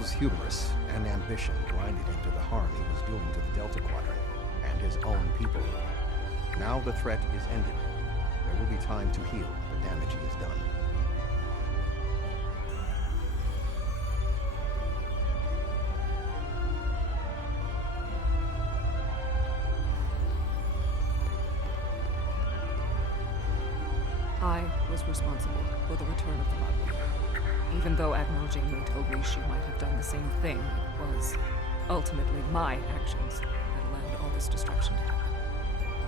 Cabale's hubris and ambition grinded him to the harm he was doing to the Delta Quadrant and his own people. Now the threat is ended. There will be time to heal the damage he has done. I was responsible for the return of the Vadwa. Even though Admiral Janeway told me she might have done the same thing, it was ultimately my actions that allowed all this destruction to happen.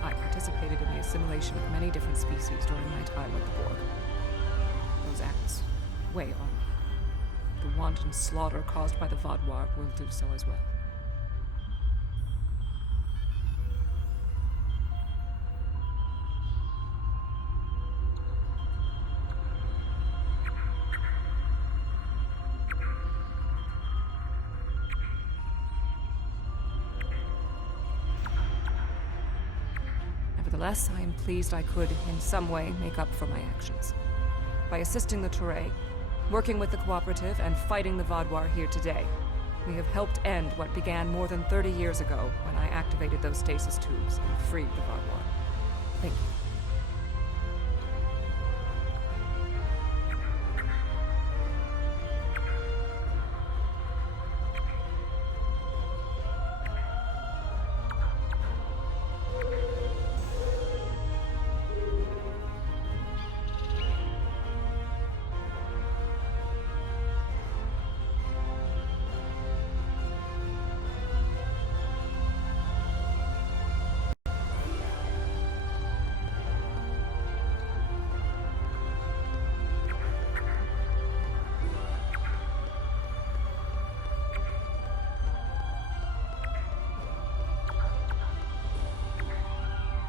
I participated in the assimilation of many different species during my time at the Borg. Those acts weigh on me. The wanton slaughter caused by the Vadwa will do so as well. Nevertheless, I am pleased I could, in some way, make up for my actions. By assisting the Touré, working with the Cooperative, and fighting the Vadwar here today, we have helped end what began more than 30 years ago when I activated those stasis tubes and freed the Vadwar. Thank you.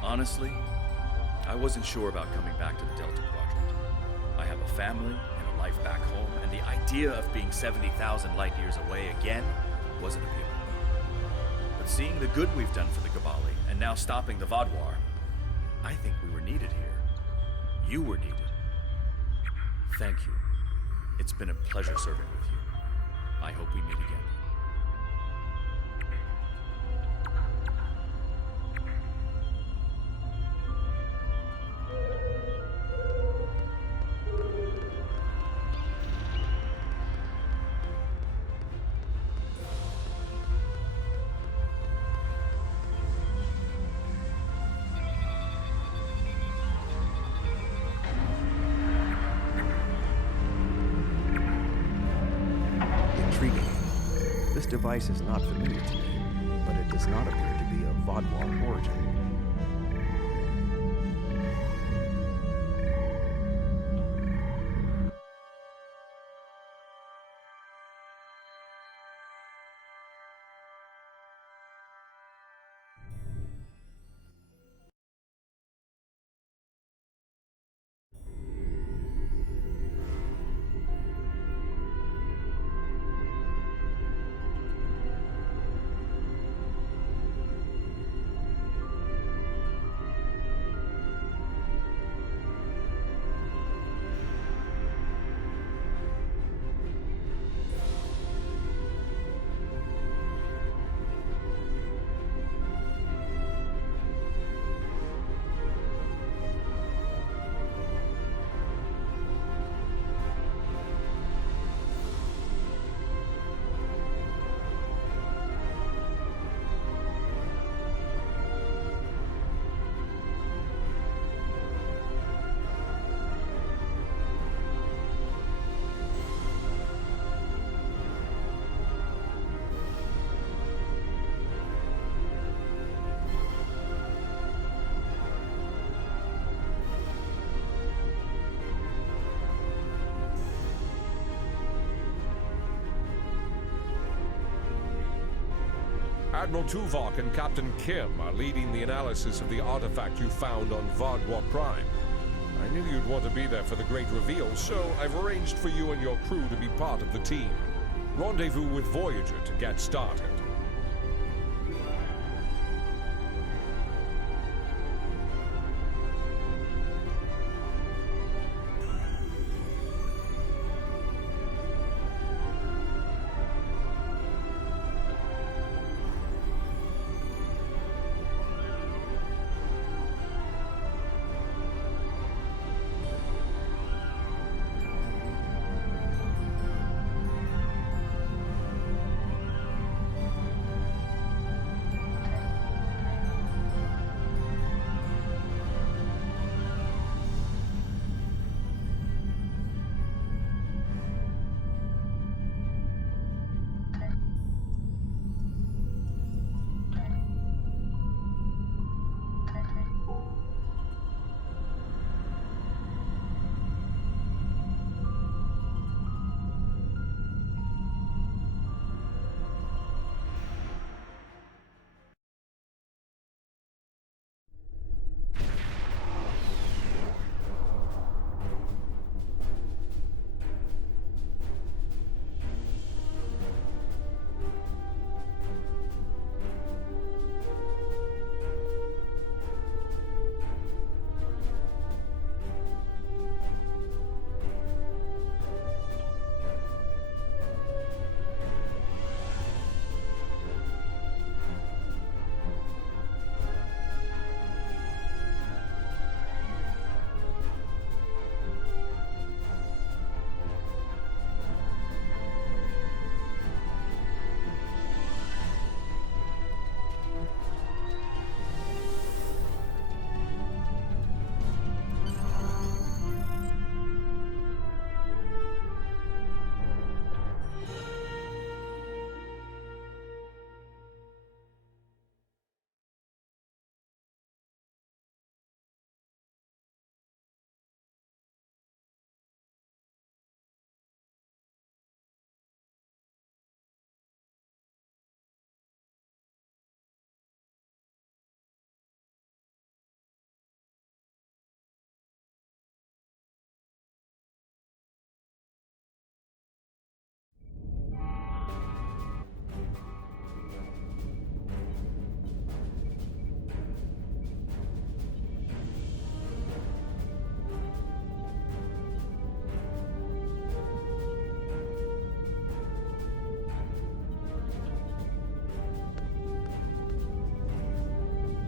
Honestly, I wasn't sure about coming back to the Delta Quadrant. I have a family and a life back home, and the idea of being 70,000 light years away again wasn't appealing. But seeing the good we've done for the Cabali, and now stopping the Vadwar, I think we were needed here. You were needed. Thank you. It's been a pleasure serving with you. I hope we meet again. This device is not familiar to me, but it does not appear to be of Vadwar origin. Admiral Tuvok and Captain Kim are leading the analysis of the artifact you found on Vadwa Prime. I knew you'd want to be there for the great reveal, so I've arranged for you and your crew to be part of the team. Rendezvous with Voyager to get started.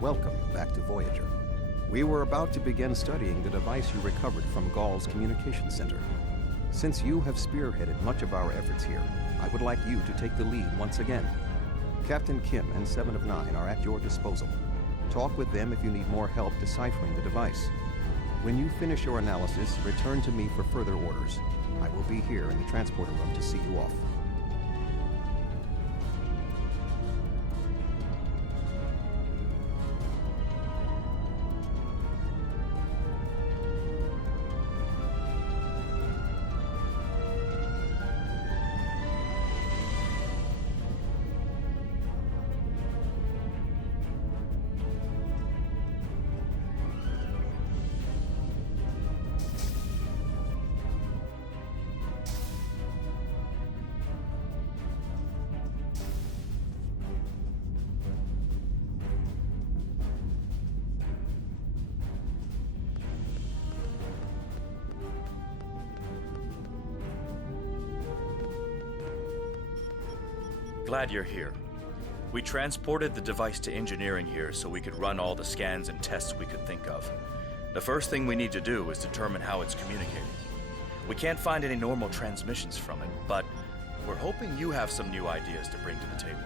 Welcome back to Voyager. We were about to begin studying the device you recovered from Gall's communication center. Since you have spearheaded much of our efforts here, I would like you to take the lead once again. Captain Kim and 7 of 9 are at your disposal. Talk with them if you need more help deciphering the device. When you finish your analysis, return to me for further orders. I will be here in the transporter room to see you off. Glad you're here. We transported the device to engineering here so we could run all the scans and tests we could think of. The first thing we need to do is determine how it's communicating. We can't find any normal transmissions from it, but we're hoping you have some new ideas to bring to the table.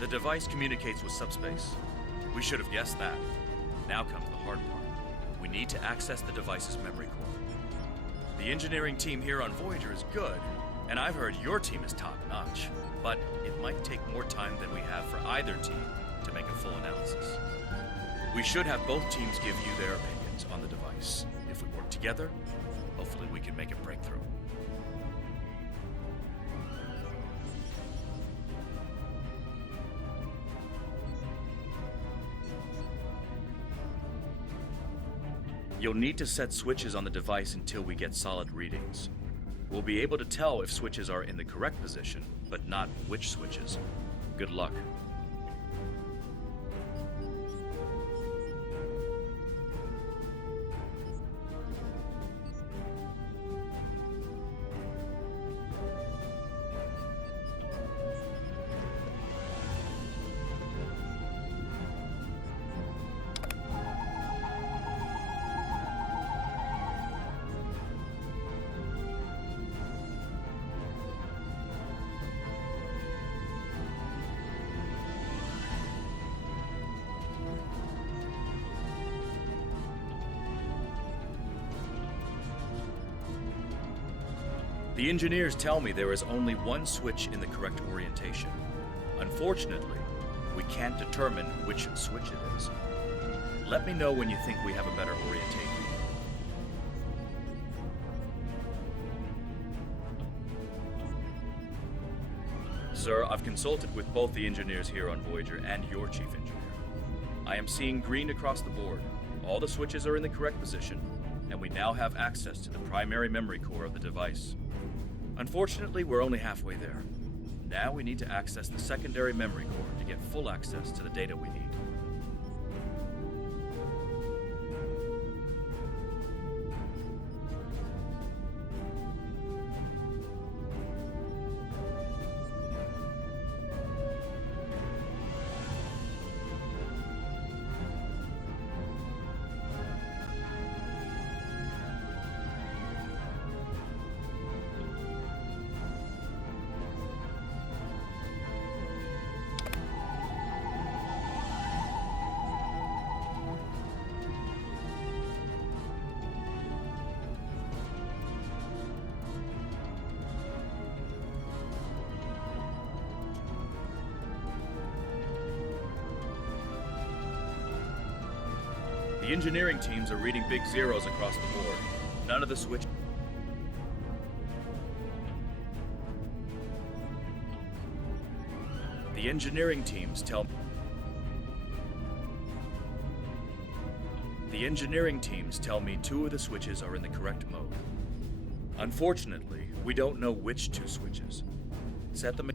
The device communicates with subspace. We should have guessed that. Now comes the hard part. We need to access the device's memory core. The engineering team here on Voyager is good, and I've heard your team is top-notch. But it might take more time than we have for either team to make a full analysis. We should have both teams give you their opinions on the device. If we work together, hopefully we can make a breakthrough. You'll need to set switches on the device until we get solid readings. We'll be able to tell if switches are in the correct position, but not which switches. Good luck. The engineers tell me there is only one switch in the correct orientation. Unfortunately, we can't determine which switch it is. Let me know when you think we have a better orientation. Sir, I've consulted with both the engineers here on Voyager and your chief engineer. I am seeing green across the board. All the switches are in the correct position, and we now have access to the primary memory core of the device. Unfortunately, we're only halfway there. Now we need to access the secondary memory core to get full access to the data we need. The engineering teams are reading big zeros across the board. None of the switch... The engineering teams tell... The engineering teams tell me 2 of the switches are in the correct mode. Unfortunately, we don't know which 2 switches. Set them...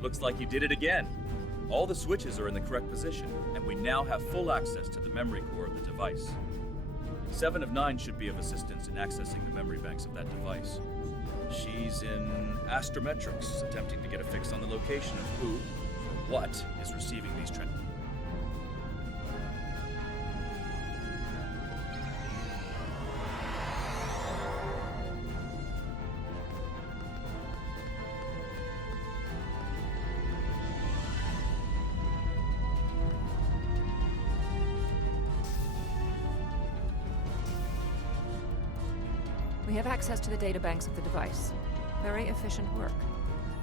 Looks like you did it again. All the switches are in the correct position, and we now have full access to the memory core of the device. 7 of 9 should be of assistance in accessing the memory banks of that device. She's in astrometrics, attempting to get a fix on the location of who, or what, is receiving these transmissions. We have access to the databanks of the device. Very efficient work.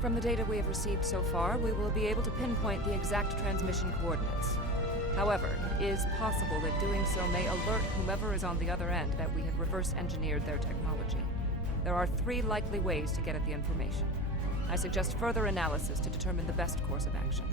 From the data we have received so far, we will be able to pinpoint the exact transmission coordinates. However, it is possible that doing so may alert whomever is on the other end that we have reverse-engineered their technology. There are 3 likely ways to get at the information. I suggest further analysis to determine the best course of action.